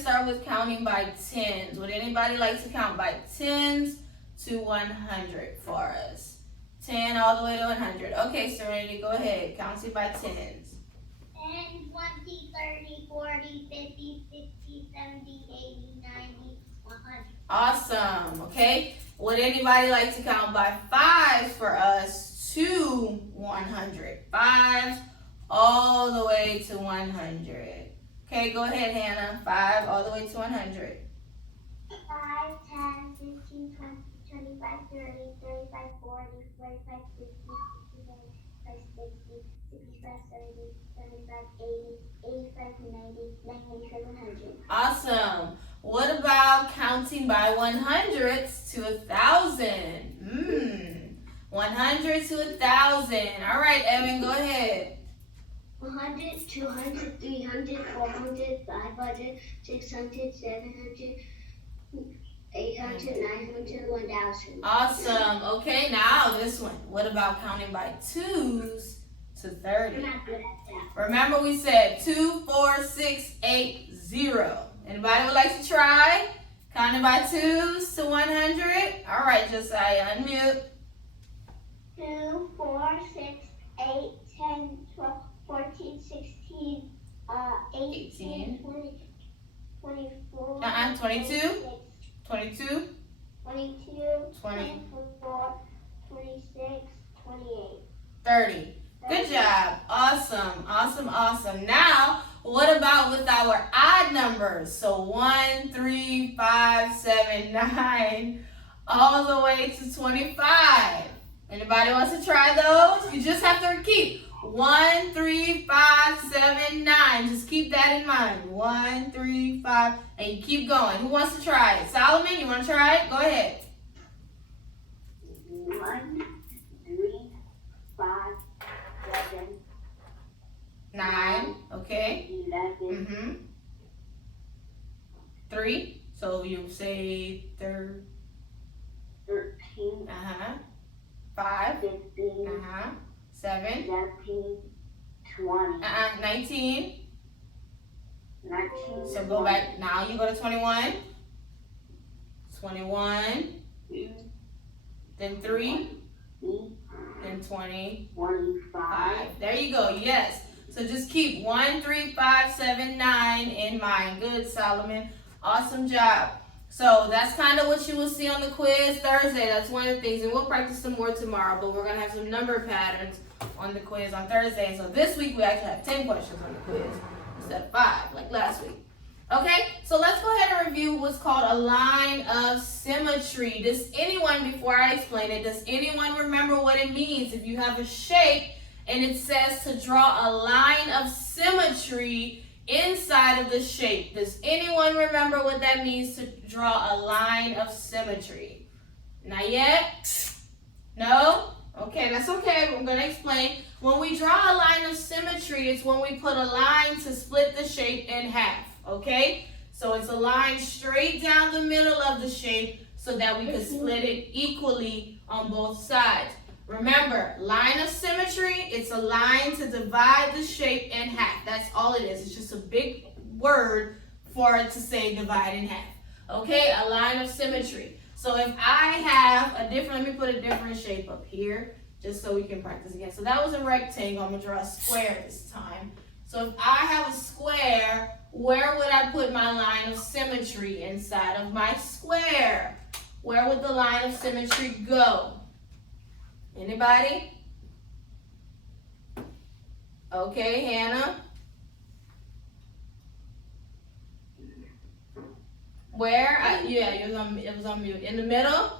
to start with counting by tens. Would anybody like to count by tens to 100 for us? 10 all the way to 100. Okay, Serenity, go ahead. Count it by tens. 10, 20, 30, 40, 50, 60, 70, 80, 90, 100. Awesome. Okay. Would anybody like to count by fives for us to 100? Fives all the way to 100. Okay, go ahead, Hannah. 5 all the way to 100. 5, 10, 15, 20, 25, 30, 35, 40, 45, 50, 55, 60, 65, 70, 75, 80, 85, 90, 95, 100. Awesome. What about counting by 100s to 1,000? 100 to 1,000. All right, Evan, go ahead. 100, 200, 300, 400, 500, 600, 700, 800, 900, 1,000. Awesome. Okay, now this one. What about counting by 2s to 30? I'm not good at that. Remember we said 2, 4, 6, 8, 0. Anybody would like to try? Counting by 2s to 100? All right, Josiah, unmute. 2, 4, 6, 8, 10, 12, 14, 16, 18, 20, 24, 22, 22, 22, 20, 24, 26, 28. 30. Good job. Awesome, awesome, awesome. Now, what about with our odd numbers? So 1, 3, 5, 7, 9, all the way to 25. Anybody wants to try those? You just have to repeat. 1, 3, 5, 7, 9. Just keep that in mind. 1, 3, 5, and you keep going. Who wants to try it? Solomon, you want to try it? Go ahead. 1, 3, 5, 7, 9. Okay. 11, 3. So you say 13, 5. 15, 7. 17, 20, 19. 19, So go back. Now you go to 21. 21. Then 3. Then 20. 25. There you go. Yes. So just keep 1, 3, 5, 7, 9 in mind. Good, Solomon. Awesome job. So that's kind of what you will see on the quiz Thursday. That's one of the things. And we'll practice some more tomorrow. But we're going to have some number patterns on the quiz on Thursday. So this week we actually have 10 questions on the quiz instead of 5 like last week. Okay, so let's go ahead and review what's called a line of symmetry. Does anyone, before I explain it, does anyone remember what it means? If you have a shape and it says to draw a line of symmetry inside of the shape, does anyone remember what that means to draw a line of symmetry? Not yet? No? Okay, that's okay. I'm going to explain. When we draw a line of symmetry, it's when we put a line to split the shape in half. Okay, so it's a line straight down the middle of the shape so that we can split it equally on both sides. Remember, line of symmetry, it's a line to divide the shape in half. That's all it is. It's just a big word for it to say divide in half. Okay, a line of symmetry. So if I have a different, let me put a different shape up here just so we can practice again. So that was a rectangle. I'm going to draw a square this time. So if I have a square, where would I put my line of symmetry inside of my square? Where would the line of symmetry go? Anybody? Okay, Hannah. Where? It was on mute. In the middle?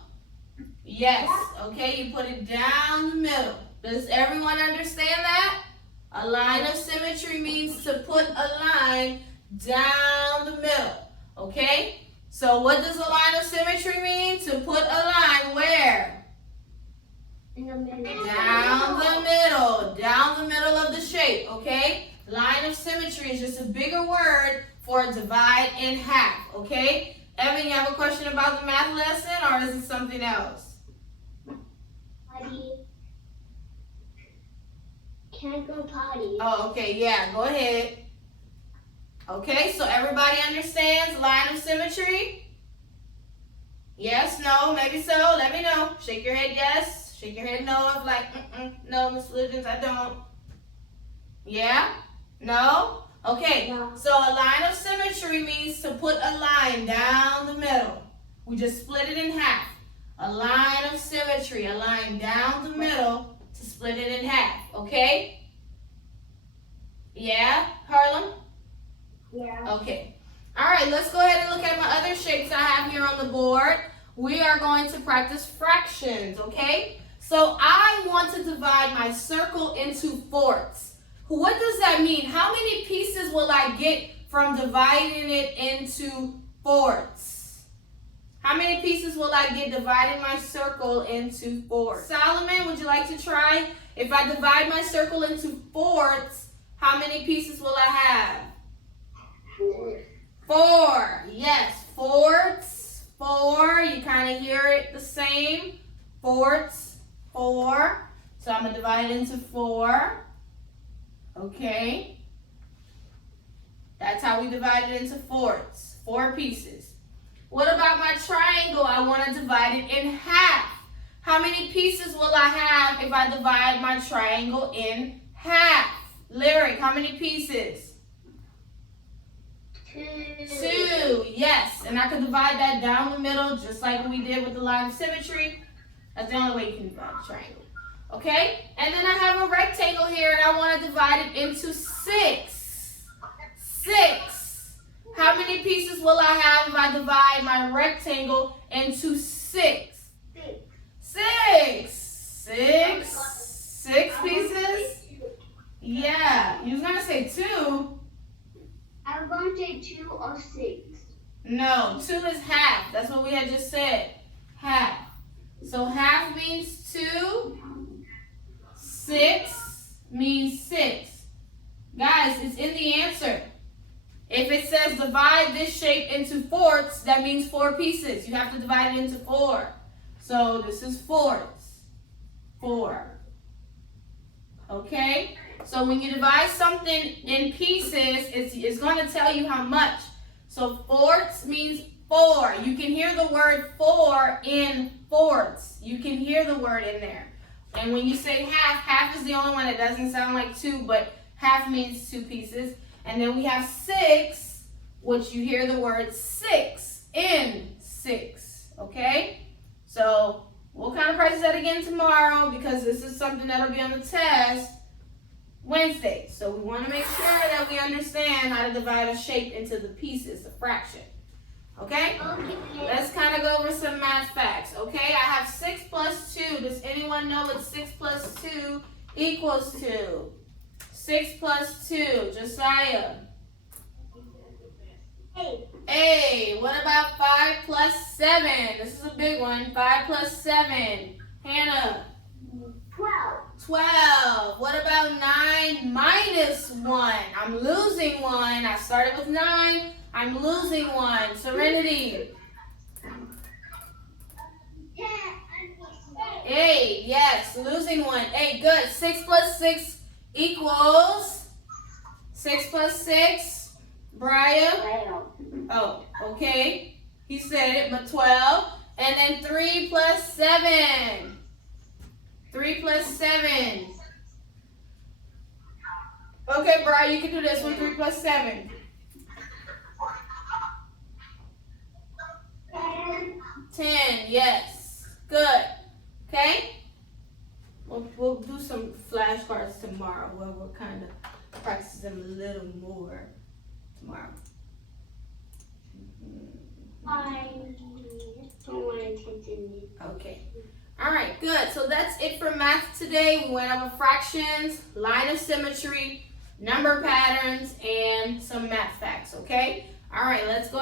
Yes. Okay, you put it down the middle. Does everyone understand that? A line of symmetry means to put a line down the middle. Okay? So what does a line of symmetry mean? To put a line where? In the middle. Down the middle. Down the middle of the shape. Okay? Line of symmetry is just a bigger word for divide in half. Okay? Evan, you have a question about the math lesson, or is it something else? Can I go potty? Oh, okay. Yeah, go ahead. Okay, so everybody understands line of symmetry? Yes, no, maybe so. Let me know. Shake your head yes. Shake your head no. If like, no, Miss Legends, I don't. Yeah? No? Okay, No. so a line of symmetry means to put a line down the middle. We just split it in half. A line of symmetry, a line down the middle to split it in half, okay? Yeah, Harlem? Yeah. Okay. All right, let's go ahead and look at my other shapes I have here on the board. We are going to practice fractions, okay? So I want to divide my circle into fourths. What does that mean? How many pieces will I get from dividing it into fourths? How many pieces will I get dividing my circle into fourths? Solomon, would you like to try? If I divide my circle into fourths, how many pieces will I have? 4. Yes, fourths. 4. You kind of hear it the same. Fourths. 4. So I'm going to divide it into 4. Okay. That's how we divide it into fourths. 4 pieces. What about my triangle? I want to divide it in half. How many pieces will I have if I divide my triangle in half? Lyric, how many pieces? 2. 2, yes. And I can divide that down the middle just like we did with the line of symmetry. That's the only way you can divide a triangle. Okay? And then I have a rectangle here and I want to divide it into 6. 6. How many pieces will I have if I divide my rectangle into 6? 6. 6 pieces? Yeah. You was going to say 2. I was going to say 2 or 6. No, 2 is half. That's what we had just said. Half. So half means 2. 6 means 6. Guys, it's in the answer. If it says divide this shape into fourths, that means 4 pieces. You have to divide it into 4. So this is fourths. 4. Okay? So when you divide something in pieces, it's going to tell you how much. So fourths means 4. You can hear the word 4 in fourths. You can hear the word in there. And when you say half, half is the only one that doesn't sound like 2, but half means 2 pieces. And then we have 6, which you hear the word 6 in 6. Okay? So we'll kind of practice that again tomorrow because this is something that'll be on the test Wednesday. So we want to make sure that we understand how to divide a shape into the pieces, a fraction. Okay? Let's kind of go over some math facts. Okay? I have 6 plus 2. Does anyone know what 6 plus 2 equals to? 6 plus 2. Josiah. 8. Hey, what about 5 plus 7? This is a big one. 5 plus 7. Hannah. 12. 12. What about 9 minus 1? I'm losing 1. I started with 9. I'm losing 1. Serenity. 8. Yes, losing 1. 8. Good. 6 plus 6 equals 6 plus 6. Brian. 12. Oh, okay. He said it, but 12. And then 3 plus 7. 3 plus 7. Okay, Brian, you can do this one. 3 plus 7. 10. Yes. Good. Okay? We'll do some flashcards tomorrow where we'll kind of practice them a little more tomorrow. Okay. All right, good. So that's it for math today. We went over fractions, line of symmetry, number patterns, and some math facts, okay? All right, let's go ahead.